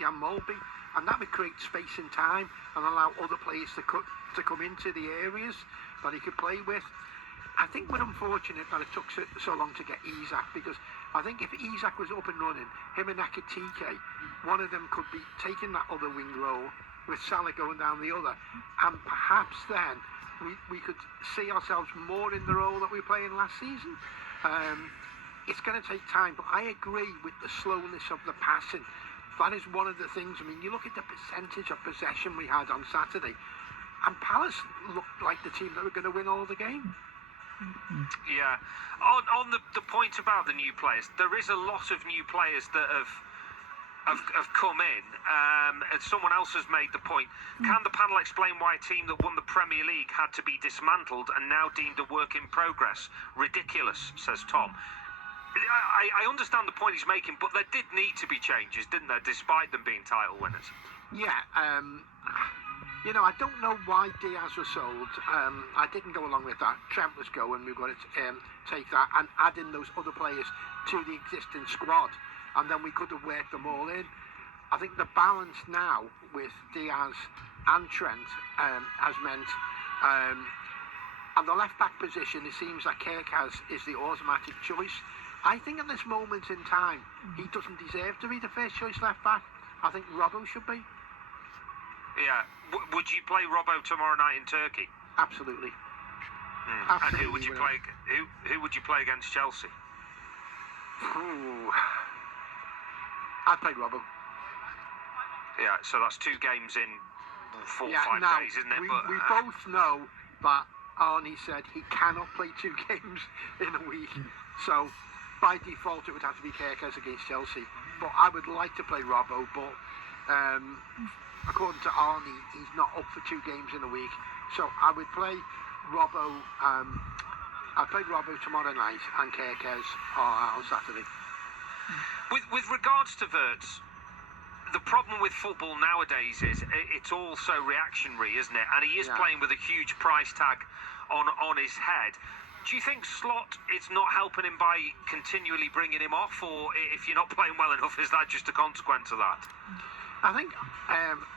Jan Mulby, and that would create space and time and allow other players to come into the areas that he could play with. I think we're unfortunate that it took so long to get Isak, because I think if Isak was up and running, him and Ekitike, one of them could be taking that other wing role with Salah going down the other, and perhaps then we could see ourselves more in the role that we were playing last season. It's going to take time, but I agree with the slowness of the passing. That is one of the things. I mean, you look at the percentage of possession we had on Saturday, and Palace looked like the team that were going to win all the game. Yeah. On the point about the new players, there is a lot of new players that have come in. And someone else has made the point. Can the panel explain why a team that won the Premier League had to be dismantled and now deemed a work in progress? Ridiculous, says Tom. I understand the point he's making, but there did need to be changes, didn't there, despite them being title winners? Yeah, I don't know why Diaz was sold. I didn't go along with that. Trent was going. We've got to take that and add in those other players to the existing squad, and then we could have worked them all in. I think the balance now with Diaz and Trent has meant, and the left-back position, it seems that Kerkaz is the automatic choice. I think at this moment in time, he doesn't deserve to be the first choice left-back. I think Robbo should be. Yeah. Would you play Robbo tomorrow night in Turkey? Absolutely. Absolutely. And who would you play? Who would you play against Chelsea? Ooh. I'd play Robbo. Yeah. So that's 2 games in 4 or 5 days, isn't it? We both know that Arnie said he cannot play 2 games in a week. So by default, it would have to be Kerkez against Chelsea. But I would like to play Robbo, but according to Arnie, he's not up for 2 games in a week. So I would play Robbo. I'd play Robbo tomorrow night and Kerkez on Saturday. With regards to Wirtz, the problem with football nowadays is it's all so reactionary, isn't it? And he is playing with a huge price tag on his head. Do you think Slot is not helping him by continually bringing him off, or if you're not playing well enough, is that just a consequence of that? I think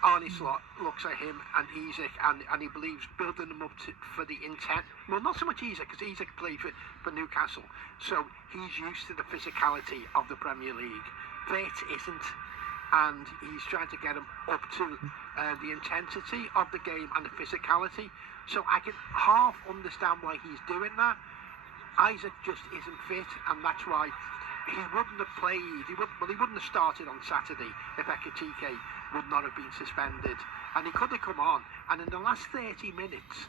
Arne Slot looks at him and Isak, and he believes building them up for the intent. Well, not so much Isak, because Isak played for Newcastle, so he's used to the physicality of the Premier League. Wirtz isn't, and he's trying to get him up to the intensity of the game and the physicality. So I can half understand why he's doing that. Isak just isn't fit, and that's why he wouldn't have played. He wouldn't have started on Saturday if Ekitike would not have been suspended, and he could have come on. And in the last 30 minutes,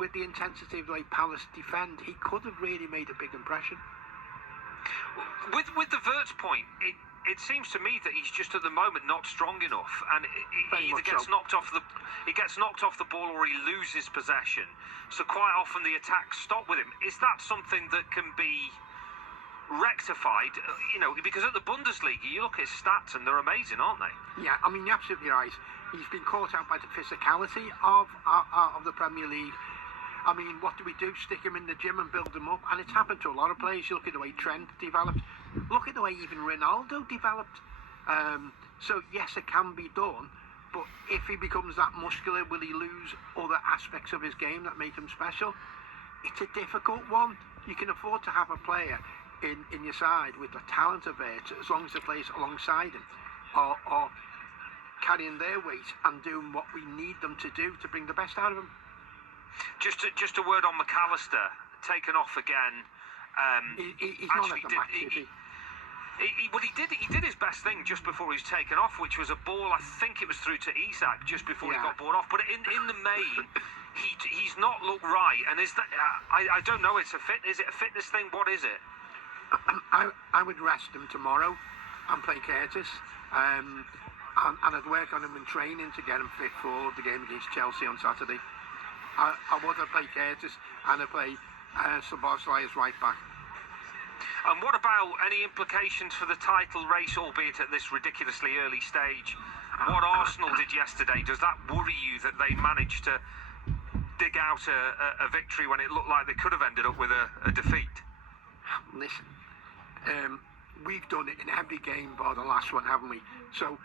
with the intensity of the way Palace defend, he could have really made a big impression. With the Wirtz point, it seems to me that he's just at the moment not strong enough, and he either gets knocked off the ball or he loses possession. So quite often the attacks stop with him. Is that something that can be rectified? Because at the Bundesliga, you look at his stats and they're amazing, aren't they? Yeah, I mean, you're absolutely right. He's been caught out by the physicality of the Premier League. I mean, what do we do? Stick him in the gym and build him up? And it's happened to a lot of players. You look at the way Trent developed. Look at the way even Ronaldo developed. So, yes, it can be done. But if he becomes that muscular, will he lose other aspects of his game that make him special? It's a difficult one. You can afford to have a player in your side with the talent of it, as long as the players alongside him are carrying their weight and doing what we need them to do to bring the best out of him. Just a word on McAllister, taken off again. He's not at the match, is he? He did his best thing just before he was taken off, which was a ball. I think it was through to Isak just before he got brought off. But in the main, he's not looked right. And is that I don't know. Is it a fitness thing? What is it? I would rest him tomorrow and play Curtis, and I'd work on him in training to get him fit for the game against Chelsea on Saturday. I would have played Curtis and I'd play Szoboszlai as right back. And what about any implications for the title race, albeit at this ridiculously early stage? What Arsenal did yesterday, does that worry you that they managed to dig out a victory when it looked like they could have ended up with a defeat? Listen, we've done it in every game bar the last one, haven't we? So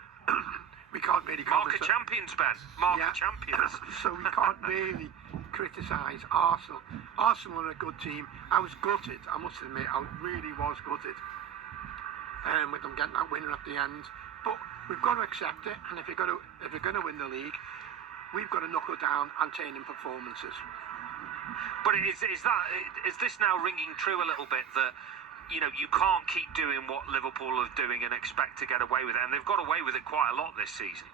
we can't really Mark comment. of champions, Ben. Mark of champions. So we can't really criticise Arsenal. Arsenal are a good team. I was gutted, I must admit, I really was gutted. With them getting that winner at the end. But we've got to accept it, and if we're going to win the league, we've got to knuckle down and turn in performances. But is this now ringing true a little bit that, you know, you can't keep doing what Liverpool are doing and expect to get away with it, and they've got away with it quite a lot this season?